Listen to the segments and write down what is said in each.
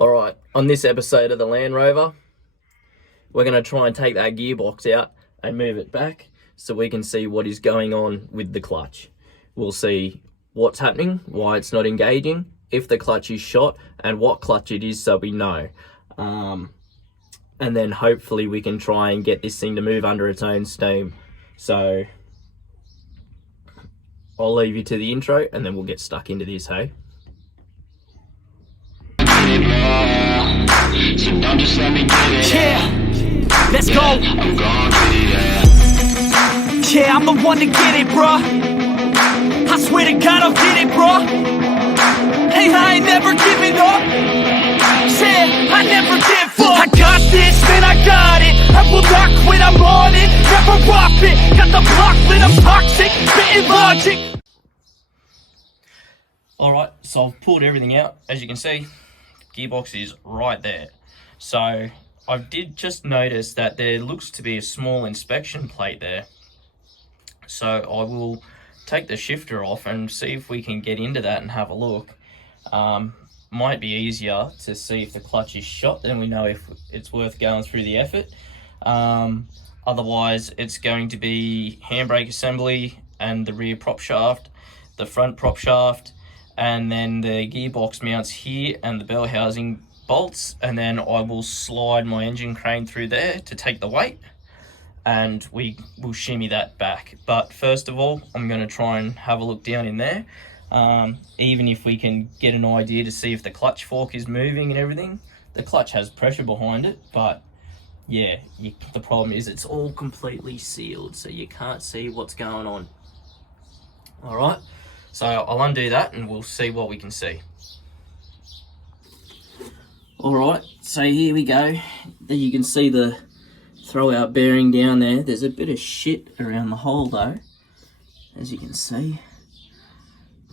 Alright, on this episode of the Land Rover, we're going to try and take that gearbox out and move it back so we can see what is going on with the clutch. We'll see what's happening, why it's not engaging, if the clutch is shot, and what clutch it is so we know. And then hopefully we can try and get this thing to move under its own steam. So I'll leave you to the intro and then we'll get stuck into this, hey? So don't just let me get it. Yeah, let's go. I'm gon' get it. Yeah, I'm the one to get it, bruh. I swear to God I'll get it, bruh. Hey, I ain't never giving up. Yeah, I never give up. I got this, man, I got it. I will not quit, I'm on it. Never off it. Got the block lit, I'm toxic. Spitting logic. Alright, so I've pulled everything out. As you can see, gearbox is right there. So I did just notice that there looks to be a small inspection plate there. So I will take the shifter off and see if we can get into that and have a look. Might be easier to see if the clutch is shot, then we know if it's worth going through the effort. Otherwise it's going to be handbrake assembly and the rear prop shaft, the front prop shaft, and then the gearbox mounts here and the bell housing bolts, and then I will slide my engine crane through there to take the weight and we will shimmy that back. But first of all, I'm going to try and have a look down in there, even if we can get an idea to see if the clutch fork is moving and everything. The clutch has pressure behind it, but yeah, the problem is it's all completely sealed, so you can't see what's going on. Alright, so I'll undo that and we'll see what we can see. Alright, so here we go. There you can see the throwout bearing down there. There's a bit of shit around the hole though, as you can see.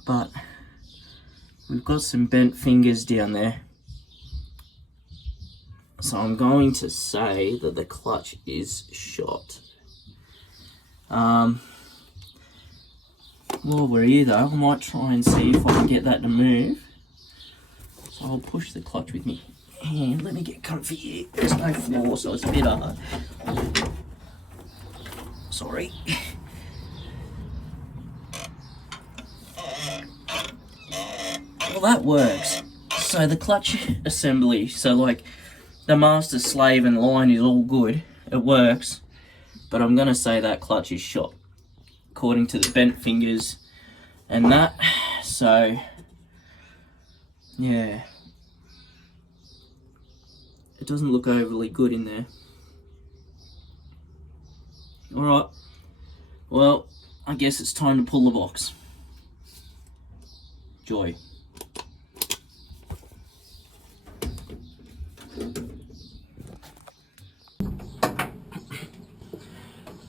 But we've got some bent fingers down there. So I'm going to say that the clutch is shot. While we're here though, I might try and see if I can get that to move. So I'll push the clutch with me hand. Let me get comfy here. There's no floor, so it's a bit hard. Sorry. Well, that works. So the clutch assembly, so like the master, slave and line is all good. It works. But I'm going to say that clutch is shot, according to the bent fingers and that. So yeah, it doesn't look overly good in there. Alright, well, I guess it's time to pull the box. Joy.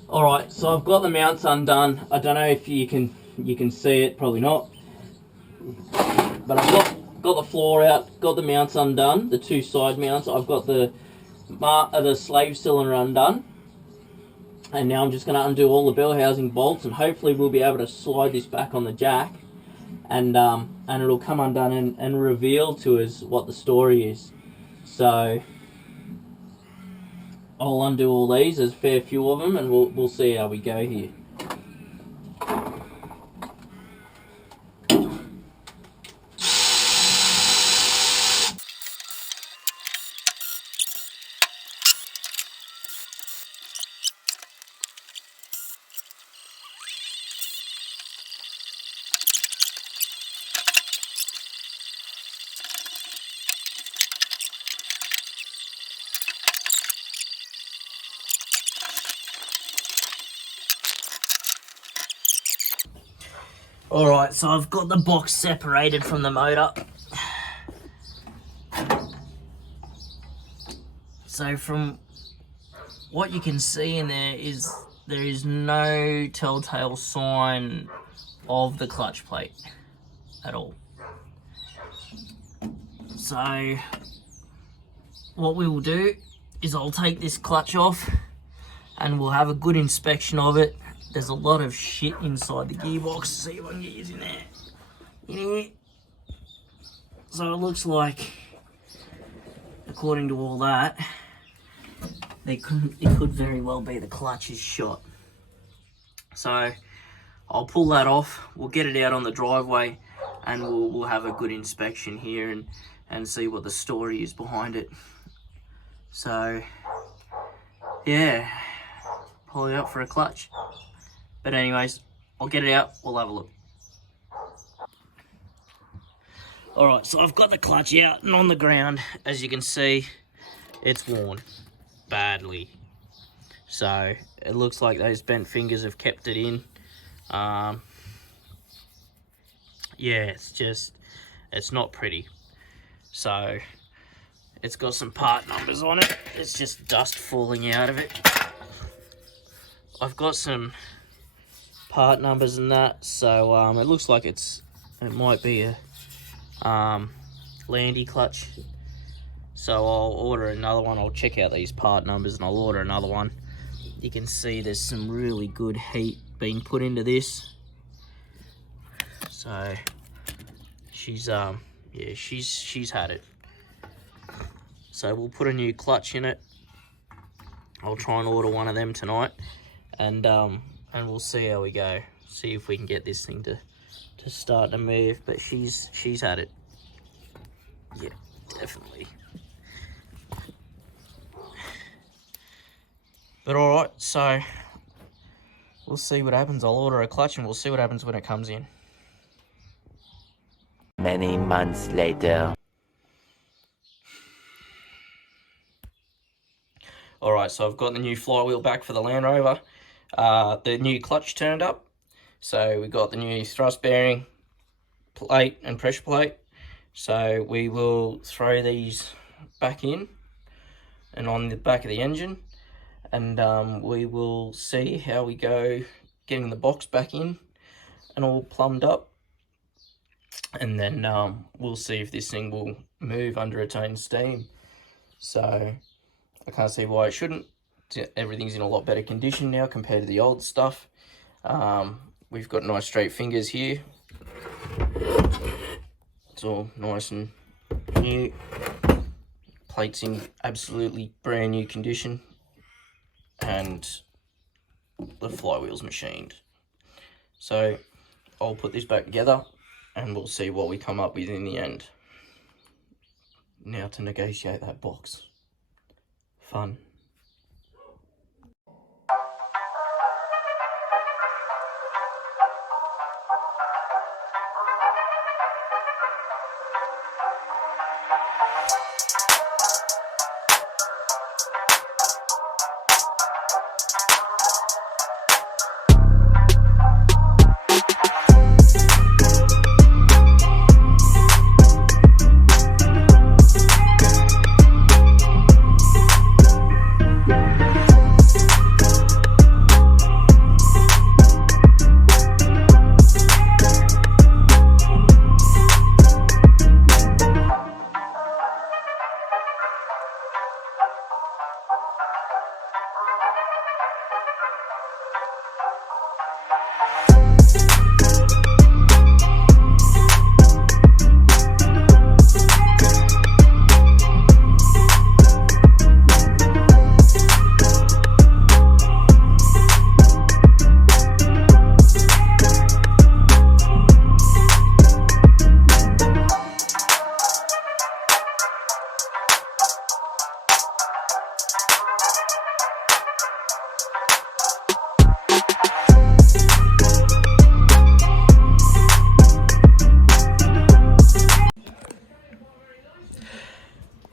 Alright, so I've got the mounts undone. I don't know if you can see it, probably not. But I've got the floor out, got the mounts undone, the two side mounts. I've got the slave cylinder undone. And now I'm just going to undo all the bell housing bolts, and hopefully we'll be able to slide this back on the jack, and it'll come undone and reveal to us what the story is. So I'll undo all these. There's a fair few of them, and we'll see how we go here. Alright, so I've got the box separated from the motor. So from what you can see in there is no telltale sign of the clutch plate at all. So what we will do is I'll take this clutch off and we'll have a good inspection of it. There's a lot of shit inside the gearbox. See if I can get you in there. In here. So it looks like according to all that, it could very well be the clutch is shot. So I'll pull that off, we'll get it out on the driveway, and we'll have a good inspection here and see what the story is behind it. So yeah, probably up for a clutch. But anyways, I'll get it out, we'll have a look. Alright, so I've got the clutch out and on the ground. As you can see, it's worn badly. So it looks like those bent fingers have kept it in. Yeah, it's not pretty. So it's got some part numbers on it. It's just dust falling out of it. I've got some part numbers and that, so it looks like it might be a Landy clutch. So I'll order another one. I'll check out these part numbers and I'll order another one. You can see there's some really good heat being put into this. So she's yeah, she's had it. So we'll put a new clutch in it. I'll try and order one of them tonight, and we'll see how we go. See if we can get this thing to start to move. But she's had it. Yeah, definitely. But alright, so we'll see what happens. I'll order a clutch and we'll see what happens when it comes in. Many months later. Alright, so I've got the new flywheel back for the Land Rover. The new clutch turned up. So we got the new thrust bearing plate and pressure plate. So we will throw these back in and on the back of the engine. And we will see how we go getting the box back in and all plumbed up. And then we'll see if this thing will move under its own steam. So I can't see why it shouldn't. Everything's in a lot better condition now compared to the old stuff. We've got nice straight fingers here. It's all nice and new. Plate's in absolutely brand new condition. And the flywheel's machined. So I'll put this back together and we'll see what we come up with in the end. Now to negotiate that box. Fun.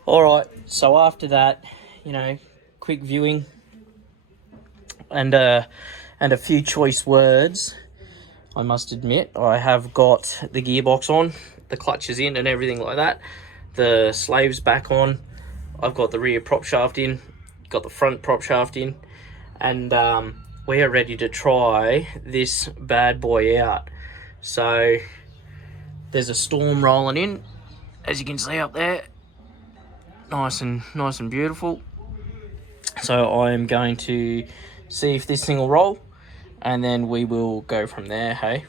Alright, so after that, you know, quick viewing and a few choice words, I must admit, I have got the gearbox on, the clutch is in and everything like that. The slave's back on. I've got the rear prop shaft in, got the front prop shaft in, and we are ready to try this bad boy out. So there's a storm rolling in, as you can see up there. Nice and beautiful. So I'm going to see if this thing will roll, and then we will go from there. Hey,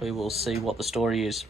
we will see what the story is.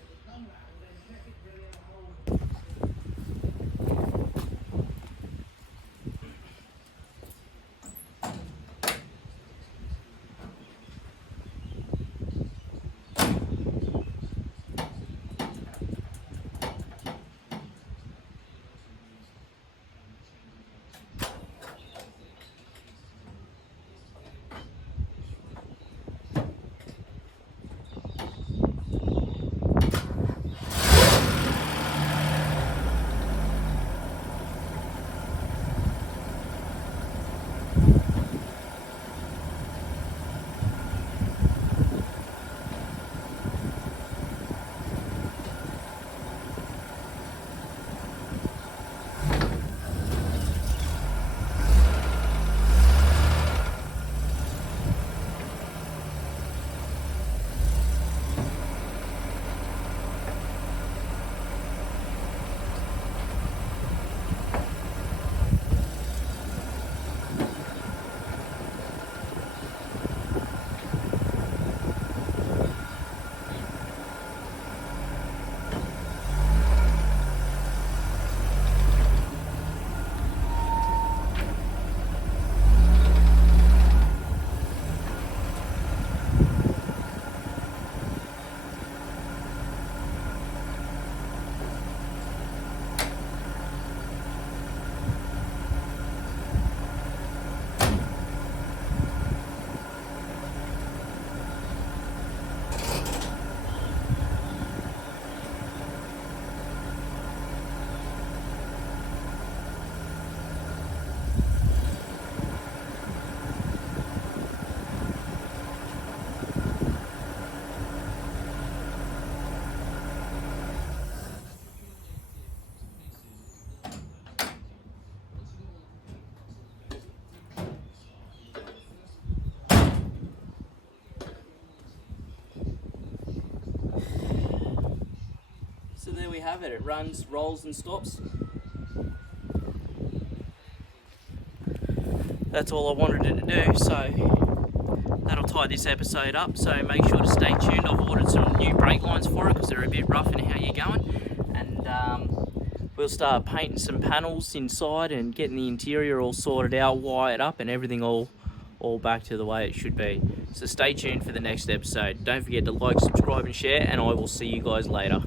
we have it. It runs, rolls and stops. That's all I wanted it to do, so that'll tie this episode up. So make sure to stay tuned. I've ordered some new brake lines for it because they're a bit rough in how you're going. And we'll start painting some panels inside and getting the interior all sorted out, wired up and everything all back to the way it should be. So stay tuned for the next episode. Don't forget to like, subscribe and share, and I will see you guys later.